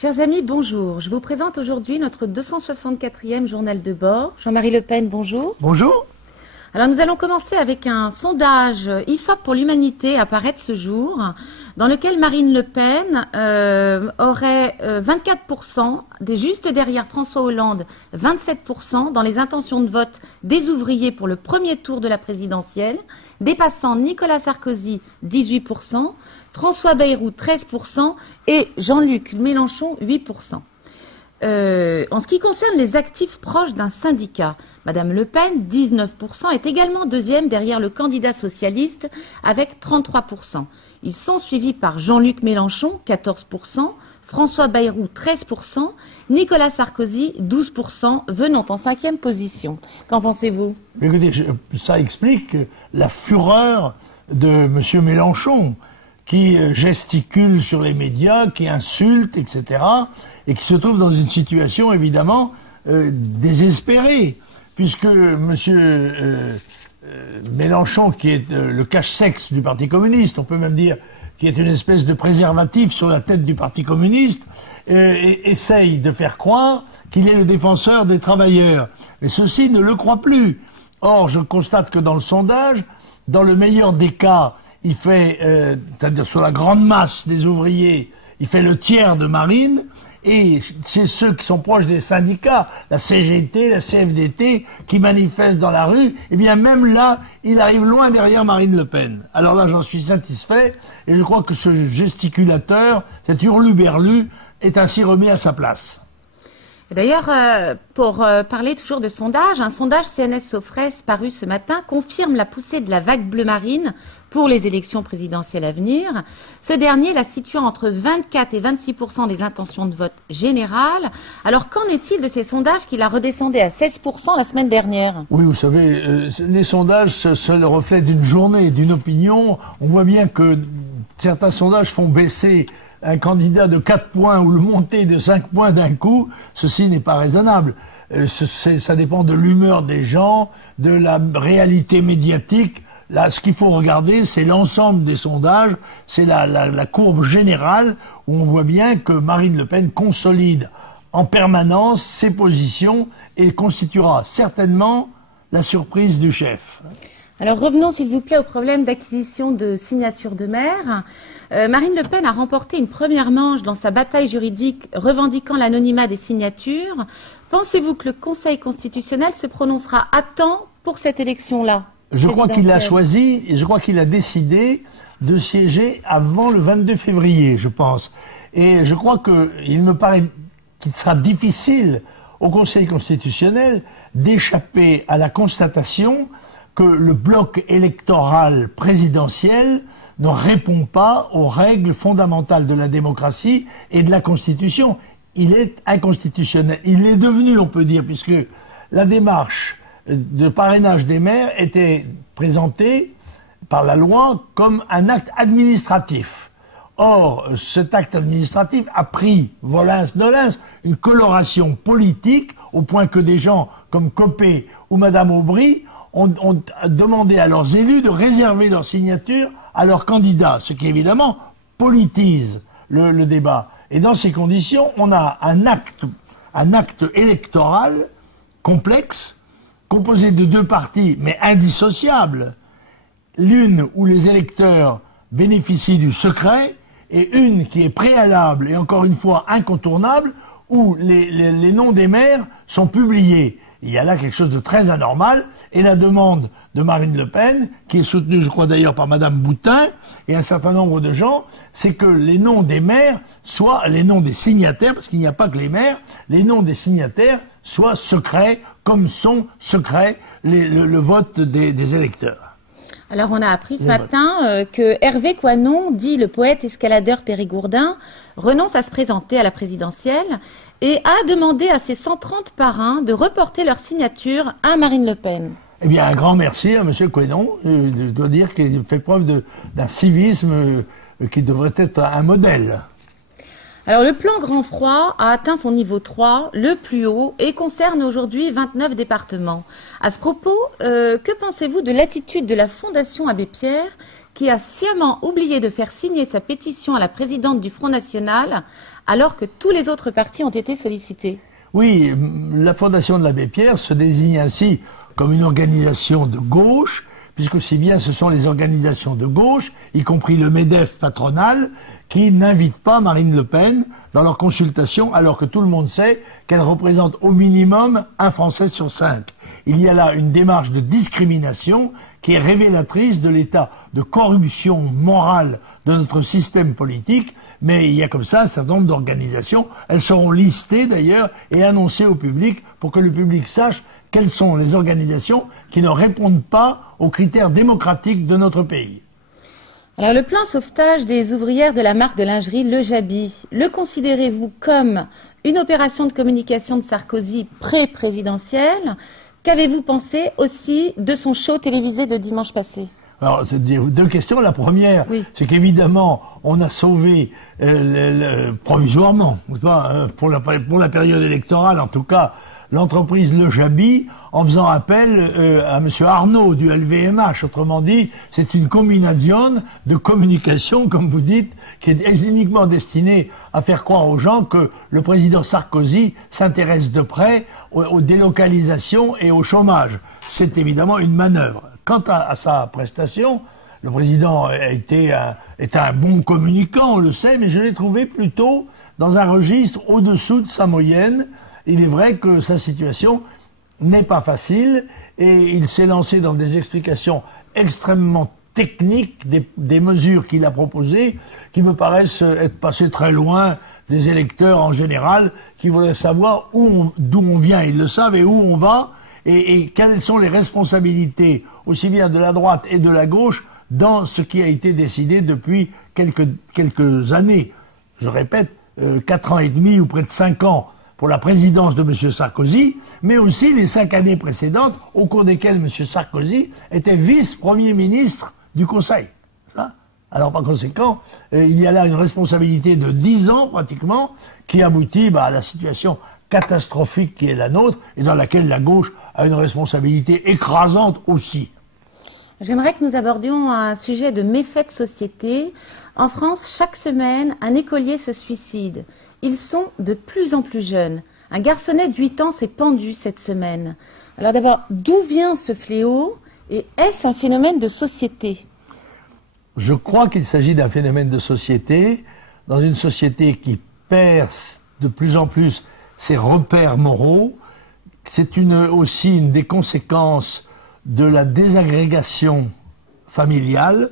Chers amis, bonjour. Je vous présente aujourd'hui notre 264e journal de bord. Jean-Marie Le Pen, bonjour. Bonjour. Alors nous allons commencer avec un sondage IFOP pour l'humanité apparaître ce jour, dans lequel Marine Le Pen aurait 24%, juste derrière François Hollande, 27% dans les intentions de vote des ouvriers pour le premier tour de la présidentielle, dépassant Nicolas Sarkozy, 18%, François Bayrou, 13% et Jean-Luc Mélenchon, 8%. En ce qui concerne les actifs proches d'un syndicat, Madame Le Pen, 19%, est également deuxième derrière le candidat socialiste avec 33%. Ils sont suivis par Jean-Luc Mélenchon, 14%, François Bayrou, 13%, Nicolas Sarkozy, 12%, venant en 5e position. Qu'en pensez-vous? Écoutez, ça explique la fureur de M. Mélenchon, qui gesticule sur les médias, qui insulte, etc., et qui se trouve dans une situation, évidemment, désespérée, puisque M. Mélenchon, qui est le cache-sexe du Parti communiste, on peut même dire qui est une espèce de préservatif sur la tête du Parti communiste, essaye de faire croire qu'il est le défenseur des travailleurs. Mais ceux-ci ne le croient plus. Or, je constate que dans le sondage, dans le meilleur des cas, il fait, c'est-à-dire sur la grande masse des ouvriers, il fait le tiers de Marine, et c'est ceux qui sont proches des syndicats, la CGT, la CFDT, qui manifestent dans la rue, et bien même là, il arrive loin derrière Marine Le Pen. Alors là, j'en suis satisfait, et je crois que ce gesticulateur, cet hurluberlu, est ainsi remis à sa place. D'ailleurs, pour parler toujours de sondage, un sondage CNS-Sofres paru ce matin confirme la poussée de la vague bleu marine pour les élections présidentielles à venir. Ce dernier la situe entre 24 et 26% des intentions de vote générales. Alors qu'en est-il de ces sondages qui la redescendaient à 16% la semaine dernière? Oui, vous savez, les sondages, c'est le reflet d'une journée, d'une opinion. On voit bien que certains sondages font baisser un candidat de 4 points ou le monter de 5 points d'un coup. Ceci n'est pas raisonnable. Ça dépend de l'humeur des gens, de la réalité médiatique. Là, ce qu'il faut regarder, c'est l'ensemble des sondages, c'est la courbe générale où on voit bien que Marine Le Pen consolide en permanence ses positions et constituera certainement la surprise du chef. Alors revenons s'il vous plaît au problème d'acquisition de signatures de maires. Marine Le Pen a remporté une première manche dans sa bataille juridique revendiquant l'anonymat des signatures. Pensez-vous que le Conseil constitutionnel se prononcera à temps pour cette élection-là? Je crois qu'il a choisi, et je crois qu'il a décidé de siéger avant le 22 février, je pense. Et je crois qu'il me paraît qu'il sera difficile au Conseil constitutionnel d'échapper à la constatation que le bloc électoral présidentiel ne répond pas aux règles fondamentales de la démocratie et de la Constitution. Il est inconstitutionnel. Il l'est devenu, on peut dire, puisque la démarche de parrainage des maires était présentée par la loi comme un acte administratif. Or, cet acte administratif a pris, volens-dolens, une coloration politique, au point que des gens comme Copé ou Madame Aubry ont demandé à leurs élus de réserver leur signature à leurs candidats, ce qui évidemment politise le débat. Et dans ces conditions, on a un acte électoral complexe, composé de deux parties, mais indissociables. L'une où les électeurs bénéficient du secret, et une qui est préalable et encore une fois incontournable, où les noms des maires sont publiés. Il y a là quelque chose de très anormal, et la demande de Marine Le Pen, qui est soutenue, je crois d'ailleurs, par Madame Boutin et un certain nombre de gens, c'est que les noms des maires soient les noms des signataires, parce qu'il n'y a pas que les maires, les noms des signataires soient secrets, comme sont secrets le vote des électeurs. Alors on a appris ce matin que Hervé Coinon, dit le poète escaladeur périgourdin, renonce à se présenter à la présidentielle et a demandé à ses 130 parrains de reporter leur signature à Marine Le Pen. Eh bien, un grand merci à M. Coinon. Je dois dire qu'il fait preuve d'un civisme qui devrait être un modèle. Alors le plan grand froid a atteint son niveau 3, le plus haut, et concerne aujourd'hui 29 départements. À ce propos, que pensez-vous de l'attitude de la Fondation Abbé Pierre, qui a sciemment oublié de faire signer sa pétition à la présidente du Front National alors que tous les autres partis ont été sollicités. Oui, la Fondation de l'Abbé Pierre se désigne ainsi comme une organisation de gauche, puisque si bien ce sont les organisations de gauche, y compris le MEDEF patronal, qui n'invitent pas Marine Le Pen dans leurs consultations, alors que tout le monde sait qu'elle représente au minimum un Français sur 5. Il y a là une démarche de discrimination qui est révélatrice de l'état de corruption morale de notre système politique, mais il y a comme ça un certain nombre d'organisations. Elles seront listées d'ailleurs et annoncées au public pour que le public sache quelles sont les organisations qui ne répondent pas aux critères démocratiques de notre pays. Alors le plan sauvetage des ouvrières de la marque de lingerie Le Jabi, le considérez-vous comme une opération de communication de Sarkozy pré-présidentielle? Qu'avez-vous pensé aussi de son show télévisé de dimanche passé? Alors, deux questions. La première, oui, c'est qu'évidemment, on a sauvé provisoirement, pour la période électorale en tout cas, l'entreprise Le Jabi, en faisant appel à M. Arnaud du LVMH. Autrement dit, c'est une combinaison de communication, comme vous dites, qui est uniquement destinée à faire croire aux gens que le président Sarkozy s'intéresse de près aux délocalisations et au chômage. C'est évidemment une manœuvre. Quant à sa prestation, le président est un bon communicant, on le sait, mais je l'ai trouvé plutôt dans un registre au-dessous de sa moyenne. Il est vrai que sa situation n'est pas facile et il s'est lancé dans des explications extrêmement techniques des mesures qu'il a proposées qui me paraissent être passées très loin des électeurs en général qui voulaient savoir d'où on vient, ils le savent, et où on va et quelles sont les responsabilités aussi bien de la droite et de la gauche dans ce qui a été décidé depuis quelques années. Je répète, 4 ans et demi ou près de 5 ans pour la présidence de M. Sarkozy, mais aussi les 5 années précédentes au cours desquelles M. Sarkozy était vice-premier ministre du Conseil. Alors par conséquent, il y a là une responsabilité de 10 ans pratiquement qui aboutit à la situation catastrophique qui est la nôtre et dans laquelle la gauche a une responsabilité écrasante aussi. J'aimerais que nous abordions un sujet de méfaits de société. En France, chaque semaine, un écolier se suicide. Ils sont de plus en plus jeunes. Un garçonnet de 8 ans s'est pendu cette semaine. Alors d'abord, d'où vient ce fléau et est-ce un phénomène de société? Je crois qu'il s'agit d'un phénomène de société, dans une société qui perd de plus en plus ses repères moraux. C'est aussi une des conséquences de la désagrégation familiale.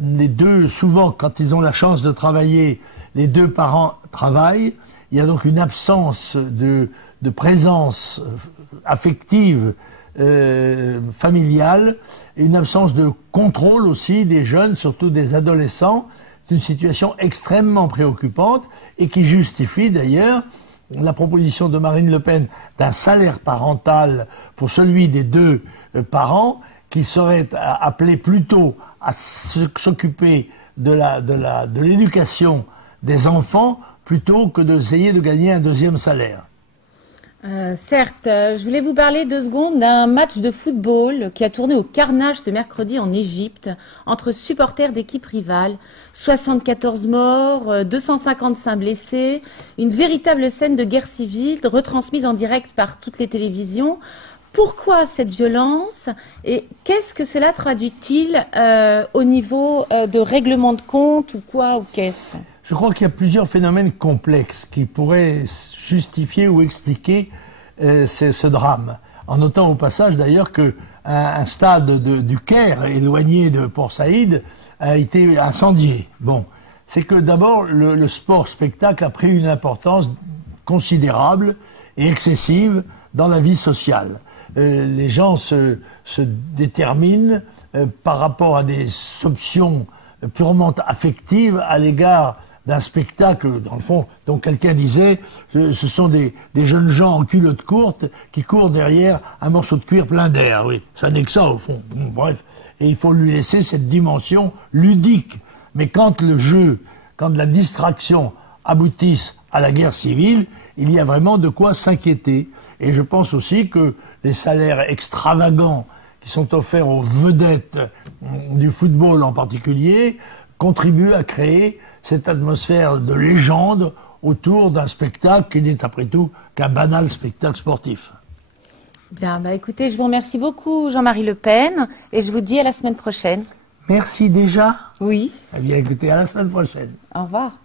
Les deux, souvent, quand ils ont la chance de travailler, les deux parents travaillent. Il y a donc une absence de présence affective familiale, et une absence de contrôle aussi des jeunes, surtout des adolescents. C'est une situation extrêmement préoccupante et qui justifie d'ailleurs la proposition de Marine Le Pen d'un salaire parental pour celui des deux parents qui serait appelé plutôt à s'occuper de l'éducation des enfants plutôt que d'essayer de gagner un deuxième salaire. Certes, je voulais vous parler 2 secondes d'un match de football qui a tourné au carnage ce mercredi en Égypte entre supporters d'équipes rivales. 74 morts, 255 blessés, une véritable scène de guerre civile retransmise en direct par toutes les télévisions. Pourquoi cette violence et qu'est-ce que cela traduit-il au niveau de règlement de compte ou quoi ou qu'est-ce? Je crois qu'il y a plusieurs phénomènes complexes qui pourraient justifier ou expliquer ce drame. En notant au passage d'ailleurs qu'un stade du Caire, éloigné de Port Saïd, a été incendié. Bon, c'est que d'abord le sport-spectacle a pris une importance considérable et excessive dans la vie sociale. Les gens se déterminent par rapport à des options purement affectives à l'égard d'un spectacle, dans le fond, dont quelqu'un disait ce sont des jeunes gens en culotte courte qui courent derrière un morceau de cuir plein d'air. Oui, ça n'est que ça au fond. Bref, et il faut lui laisser cette dimension ludique. Mais quand le jeu, quand la distraction aboutissent à la guerre civile, il y a vraiment de quoi s'inquiéter. Et je pense aussi que les salaires extravagants qui sont offerts aux vedettes du football en particulier contribuent à créer cette atmosphère de légende autour d'un spectacle qui n'est après tout qu'un banal spectacle sportif. Bien, bah écoutez, je vous remercie beaucoup Jean-Marie Le Pen et je vous dis à la semaine prochaine. Merci déjà. Oui. Eh bien écoutez, à la semaine prochaine. Au revoir.